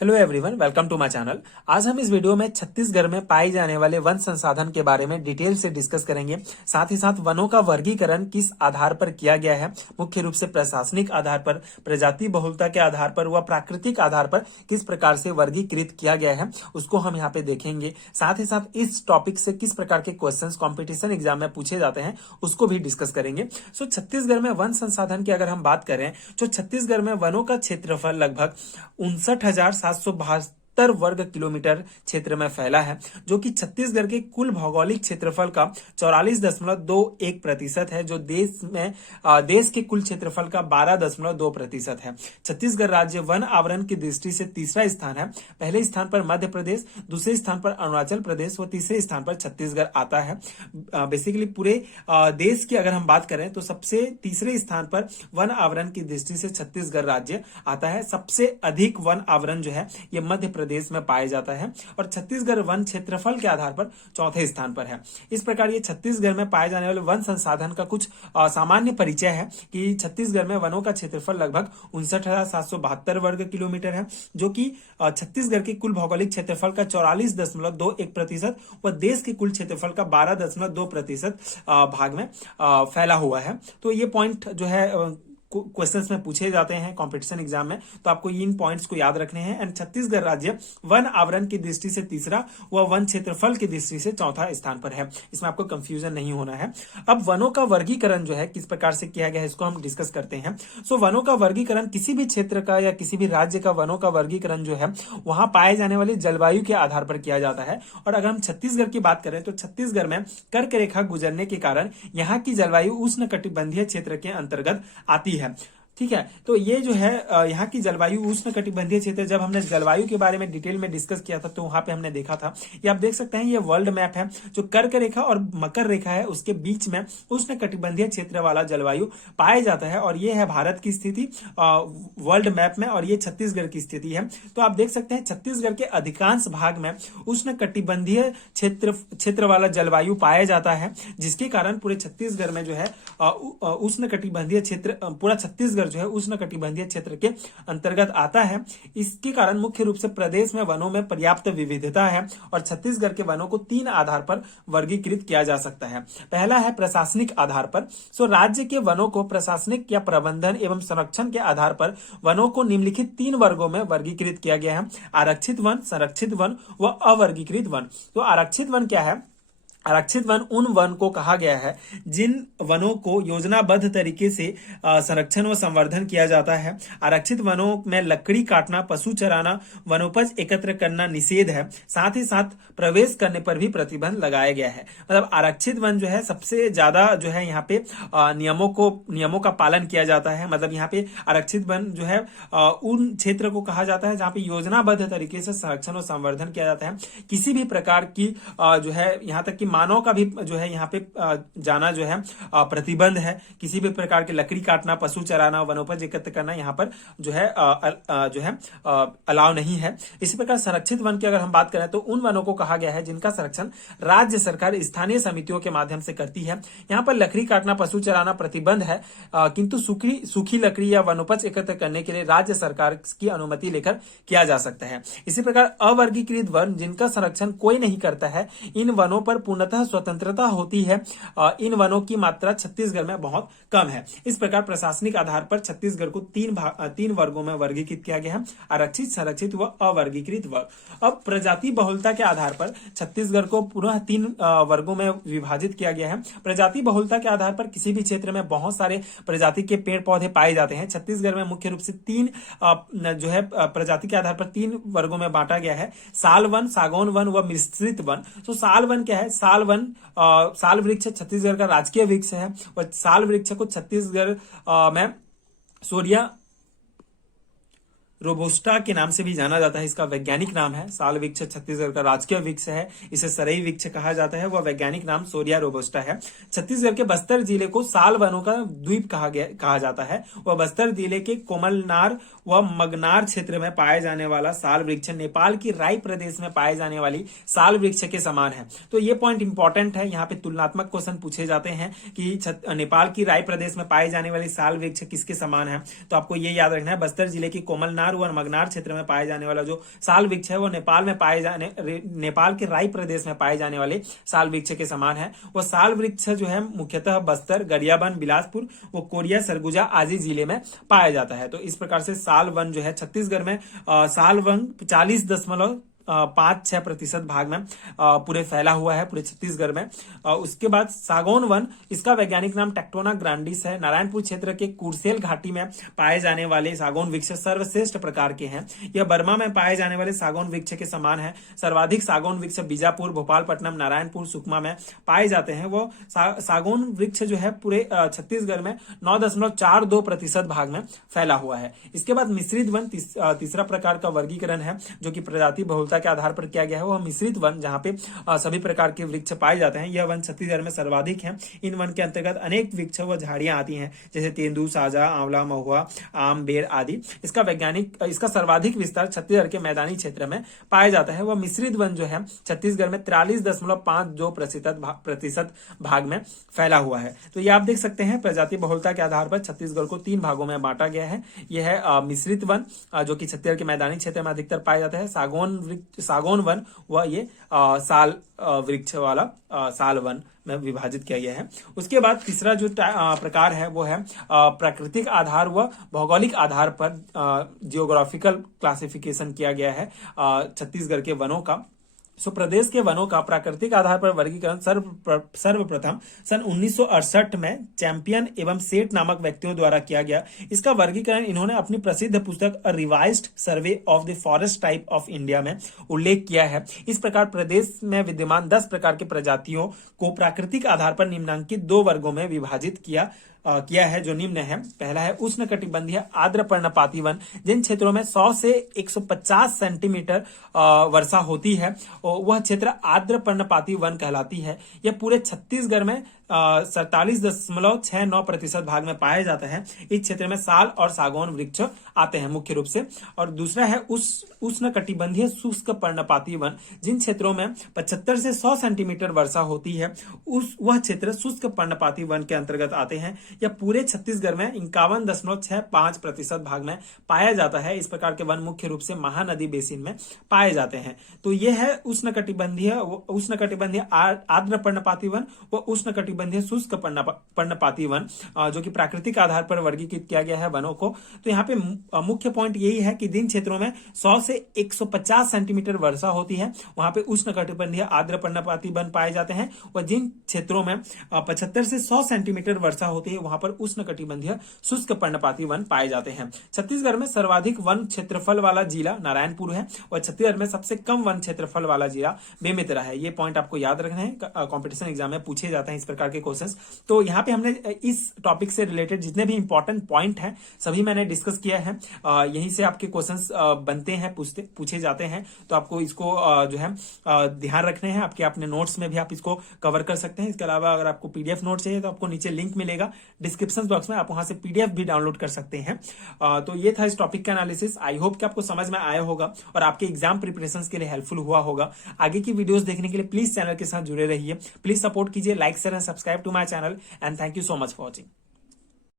Hello everyone, welcome to my channel. आज हम इस वीडियो में छत्तीसगढ़ में पाए जाने वाले वन संसाधन के बारे में डिटेल से डिस्कस करेंगे। साथ ही साथ वनों का वर्गीकरण किस आधार पर किया गया है, मुख्य रूप से प्रशासनिक आधार पर, प्रजाति बहुलता के आधार पर व प्राकृतिक आधार पर किस प्रकार से वर्गीकृत किया गया है, उसको हम यहाँ पे देखेंगे। साथ ही साथ इस टॉपिक से किस प्रकार के क्वेश्चन कॉम्पिटिशन एग्जाम में पूछे जाते हैं उसको भी डिस्कस करेंगे। सो छत्तीसगढ़ में वन संसाधन की अगर हम बात करें तो छत्तीसगढ़ में वनों का क्षेत्रफल लगभग 59,772 वर्ग किलोमीटर क्षेत्र में फैला है, जो कि छत्तीसगढ़ के कुल भौगोलिक क्षेत्रफल का 44.21% है, जो देश के कुल क्षेत्रफल का 12.2% है। छत्तीसगढ़ राज्य वन आवरण की दृष्टि से तीसरा स्थान है। पहले स्थान पर मध्य प्रदेश, दूसरे स्थान पर अरुणाचल प्रदेश व तीसरे स्थान पर छत्तीसगढ़ आता है। बेसिकली पूरे देश की अगर हम बात करें तो सबसे तीसरे स्थान पर वन आवरण की दृष्टि से छत्तीसगढ़ राज्य आता है। सबसे अधिक वन आवरण जो है ये मध्य प्रदेश में पाया जाता है और छत्तीसगढ़ वन क्षेत्रफल के आधार पर चौथे स्थान पर है। इस प्रकार ये छत्तीसगढ़ में पाए जाने वाले वन संसाधन का कुछ सामान्य परिचय है कि छत्तीसगढ़ में वनों का क्षेत्रफल लगभग 59,772 वर्ग किलोमीटर है, जो कि छत्तीसगढ़ के कुल भौगोलिक क्षेत्रफल का 44.21% व देश के कुल क्षेत्रफल का 12.2% भाग में फैला हुआ है। तो ये पॉइंट जो है क्वेश्चंस में पूछे जाते हैं कंपटीशन एग्जाम में, तो आपको इन पॉइंट्स को याद रखने हैं। एंड छत्तीसगढ़ राज्य वन आवरण की दृष्टि से तीसरा व वन क्षेत्रफल की दृष्टि से चौथा स्थान पर है। इसमें आपको कंफ्यूजन नहीं होना है। अब वनों का वर्गीकरण जो है किस प्रकार से किया गया है इसको हम डिस्कस करते हैं। सो वनों का वर्गीकरण किसी भी क्षेत्र का या किसी भी राज्य का वनों का वर्गीकरण जो है वहां पाए जाने वाली जलवायु के आधार पर किया जाता है। और अगर हम छत्तीसगढ़ की बात करें तो छत्तीसगढ़ में कर्क रेखा गुजरने के कारण यहाँ की जलवायु उष्ण कटिबंधीय क्षेत्र के अंतर्गत आती है। ठीक है, तो ये जो है यहाँ की जलवायु उष्ण कटिबंधीय क्षेत्र, जब हमने जलवायु के बारे में डिटेल में डिस्कस किया था तो वहां पे हमने देखा था, ये आप देख सकते हैं, ये वर्ल्ड मैप है। जो कर्क रेखा और मकर रेखा है उसके बीच में उष्ण कटिबंधीय क्षेत्र वाला जलवायु पाया जाता है और ये है भारत की स्थिति वर्ल्ड मैप में, और ये छत्तीसगढ़ की स्थिति है। तो आप देख सकते हैं छत्तीसगढ़ के अधिकांश भाग में उष्ण कटिबंधीय क्षेत्र वाला जलवायु पाया जाता है, जिसके कारण पूरे छत्तीसगढ़ में जो है उष्ण कटिबंधीय क्षेत्र, पूरा छत्तीसगढ़ जो है उष्ण कटिबंधीय क्षेत्र के अंतर्गत आता है। इसके कारण मुख्य रूप से प्रदेश में वनों में पर्याप्त विविधता है और छत्तीसगढ़ के वनों को 3 आधार पर वर्गीकृत किया जा सकता है। पहला है प्रशासनिक आधार पर। सो राज्य के वनों को प्रशासनिक या प्रबंधन एवं संरक्षण के आधार पर वनों को निम्नलिखित 3 वर्गों में वर्गीकृत किया गया है: आरक्षित वन, संरक्षित वन व अवर्गीकृत वन। तो आरक्षित वन क्या है? आरक्षित वन उन वन को कहा गया है जिन वनों को योजनाबद्ध तरीके से संरक्षण व संवर्धन किया जाता है। आरक्षित वनों में लकड़ी काटना, पशु चराना, वनोपज एकत्र करना निषेध है। साथ ही साथ प्रवेश करने पर भी प्रतिबंध लगाया गया है। मतलब आरक्षित वन जो है सबसे ज्यादा जो है यहाँ पे नियमों का पालन किया जाता है। मतलब यहाँ पे आरक्षित वन जो है उन क्षेत्र को कहा जाता है जहाँ पे योजनाबद्ध तरीके से संरक्षण और संवर्धन किया जाता है। किसी भी प्रकार की जो है यहाँ तक कि मानव का भी जो है यहाँ पे जाना जो है प्रतिबंध है। किसी भी प्रकार के लकड़ी काटना, पशु चराना, वनोपज एकत्र करना यहाँ पर जो है अलाउ नहीं है। इसी प्रकार संरक्षित वन की अगर हम बात करें तो उन वनों को कहा गया है जिनका संरक्षण राज्य सरकार स्थानीय समितियों के माध्यम से करती है। यहाँ पर लकड़ी काटना, पशु चराना प्रतिबंध है, किंतु सूखी लकड़ी या वनोपज एकत्र करने के लिए राज्य सरकार की अनुमति लेकर किया जा सकता है। इसी प्रकार अवर्गीकृत वन जिनका संरक्षण कोई नहीं करता है, इन वनों पर पूर्णतः स्वतंत्रता होती है। इन वनों की मात्रा छत्तीसगढ़ में बहुत कम है। इस प्रकार प्रशासनिक आधार पर छत्तीसगढ़ को 3 वर्गों में वर्गीकृत किया गया है: आरक्षित, संरक्षित व अवर्गीकृत वर्ग। अब प्रजाति बहुलता के आधार पर छत्तीसगढ़ को पुनः 3 वर्गों में विभाजित किया गया है। प्रजाति बहुलता के आधार पर किसी भी क्षेत्र में बहुत सारे प्रजाति के पेड़ पौधे पाए जाते हैं। छत्तीसगढ़ में मुख्य रूप से 3 जो है प्रजाति के आधार पर 3 वर्गों में बांटा गया है: साल वन, सागौन वन व मिश्रित वन। तो साल वन क्या है? साल वृक्ष छत्तीसगढ़ का राजकीय वृक्ष है और साल वृक्ष को छत्तीसगढ़ में सोरिया रोबोस्टा के नाम से भी जाना जाता है। इसका वैज्ञानिक नाम है साल वृक्ष, छत्तीसगढ़ का राजकीय वृक्ष है। इसे सरई वृक्ष कहा जाता है। वह वैज्ञानिक नाम सोरिया रोबोस्टा है। छत्तीसगढ़ के बस्तर जिले को साल वनों का द्वीप कहा जाता है। वह बस्तर जिले के कोमलनार वह मगनार क्षेत्र में पाए जाने वाला साल वृक्ष नेपाल की राई प्रदेश में पाए जाने वाली साल वृक्ष के समान है। तो ये पॉइंट इंपॉर्टेंट है, यहाँ पे तुलनात्मक क्वेश्चन पूछे जाते हैं कि नेपाल की राई प्रदेश में पाए जाने वाली साल वृक्ष किसके समान है। तो आपको ये याद रखना है, बस्तर जिले की कोमलनार और मगनार क्षेत्र में पाए जाने वाला जो साल वृक्ष है वो नेपाल के राई प्रदेश में पाए जाने वाले साल वृक्ष के समान है। वो साल वृक्ष जो है मुख्यतः बस्तर, गरियाबंद, बिलासपुर, वो कोरिया, सरगुजा आदि जिले में पाया जाता है। तो इस प्रकार से साल वन जो है छत्तीसगढ़ में साल वन 40.56% भाग में पूरे फैला हुआ है पूरे छत्तीसगढ़ में। उसके बाद सागौन वन, इसका वैज्ञानिक नाम टेक्टोना ग्रांडिस है। नारायणपुर क्षेत्र के कुर्सेल घाटी में पाए जाने वाले सागौन वृक्ष सर्वश्रेष्ठ प्रकार के हैं। यह बर्मा में पाए जाने वाले सागौन वृक्ष के समान है। सर्वाधिक सागौन वृक्ष बीजापुर, भोपालपट्टनम, नारायणपुर, सुकमा में पाए जाते हैं। वो सागौन वृक्ष जो है पूरे छत्तीसगढ़ में 9.42% भाग में फैला हुआ है। इसके बाद मिश्रित वन तीसरा प्रकार का वर्गीकरण है जो कि प्रजाति बहुलता के आधार पर किया गया है। वह मिश्रित वन, जहां पे सभी प्रकार के वृक्ष पाए जाते हैं। यह वन छत्तीसगढ़ में सर्वाधिक है। इन वन के अंतर्गत अनेक वृक्ष व झाड़ियां आती हैं, जैसे तेंदू, साजा, आंवला, महुआ, आम, बेर आदि। इसका सर्वाधिक विस्तार छत्तीसगढ़ के मैदानी क्षेत्र में पाया जाता है। वह मिश्रित वन जो है छत्तीसगढ़ में 43.52% भाग में फैला हुआ है। तो ये आप देख सकते हैं, प्रजाति बहुलता के आधार पर छत्तीसगढ़ को 3 भागों में बांटा गया है। यह है मिश्रित वन जो कि छत्तीसगढ़ के मैदानी क्षेत्र में अधिकतर पाया जाता है। सागौन वन व ये साल वृक्ष वाला साल वन में विभाजित किया गया है। उसके बाद तीसरा जो प्रकार है वो है प्राकृतिक आधार व भौगोलिक आधार पर जियोग्राफिकल क्लासिफिकेशन किया गया है छत्तीसगढ़ के वनों का। प्रदेश के वनों का प्राकृतिक आधार पर वर्गीकरण सर्वप्रथम सन 1968 में चैंपियन एवं सेठ नामक व्यक्तियों द्वारा किया गया। इसका वर्गीकरण इन्होंने अपनी प्रसिद्ध पुस्तक a revised survey of the forest type of India में उल्लेख किया है। इस प्रकार प्रदेश में विद्यमान 10 प्रकार के प्रजातियों को प्राकृतिक आधार पर निम्नांकित 2 वर्गों में विभाजित किया है, जो निम्न है। पहला है उष्णकटिबंधीय आर्द्र पर्णपाती वन, जिन क्षेत्रों में 100 से 150 सेंटीमीटर वर्षा होती है वह क्षेत्र आर्द्र पर्णपाती वन कहलाती है। यह पूरे छत्तीसगढ़ में 47.69% भाग में पाया जाता है। इस क्षेत्र में साल और सागौन वृक्ष आते हैं मुख्य रूप से। और दूसरा है उष्णकटिबंधीय शुष्क पर्णपाती वन, जिन क्षेत्रों में 75 से 100 सेंटीमीटर वर्षा होती है वह क्षेत्र शुष्क पर्णपाती वन के अंतर्गत आते हैं। यह पूरे छत्तीसगढ़ में 51.65% भाग में पाया जाता है। इस प्रकार के वन मुख्य रूप से महानदी बेसिन में पाए जाते हैं। तो यह है उष्णकटिबंधीय आर्द्र पर्णपाती वन व उष्णकटिबंधीय शुष्क पर्णपाती वन, जो कि प्राकृतिक आधार पर वर्गीकृत किया गया है वनों को। तो यहाँ पे मुख्य पॉइंट यही है कि जिन क्षेत्रों में 100 से 150 सेंटीमीटर वर्षा होती है वहां पे उष्णकटिबंधीय आर्द्र पर्णपाती वन पाए जाते हैं, और जिन क्षेत्रों में 75 से 100 सेंटीमीटर वर्षा होती है वहां पर उष्णकटिबंधीय शुष्क पर्णपाती वन पाए जाते हैं। छत्तीसगढ़ में सर्वाधिक वन क्षेत्रफल वाला जिला नारायणपुर है, और छत्तीसगढ़ में सबसे कम वन क्षेत्रफल वाला जिला बेमेतरा है। ये पॉइंट आपको याद रखना है, कंपटीशन एग्जाम में पूछे जाते हैं इस प्रकार के क्वेश्चंस। तो यहाँ पे हमने इस टॉपिक से रिलेटेड जितने भी इंपॉर्टेंट पॉइंट हैं सभी मैंने डिस्कस किया है। यहीं से आपके क्वेश्चंस बनते हैं, पूछे जाते हैं। तो आपको इसको जो है ध्यान रखने हैं। आपके अपने नोट्स में भी आप इसको कवर कर सकते हैं। इसके अलावा अगर आपको पीडीएफ नोट चाहिए तो आपको नीचे लिंक मिलेगा डिस्क्रिप्शन बॉक्स में, आप वहां से पीडीएफ भी डाउनलोड कर सकते हैं। तो ये था इस टॉपिक का एनालिसिस। आई होप कि आपको समझ में आया होगा और आपके एग्जाम प्रिपरेशन के लिए हेल्पफुल हुआ होगा। आगे की वीडियोस देखने के लिए प्लीज चैनल के साथ जुड़े रहिए। प्लीज सपोर्ट कीजिए, like share and subscribe to my channel, and thank you so much for watching.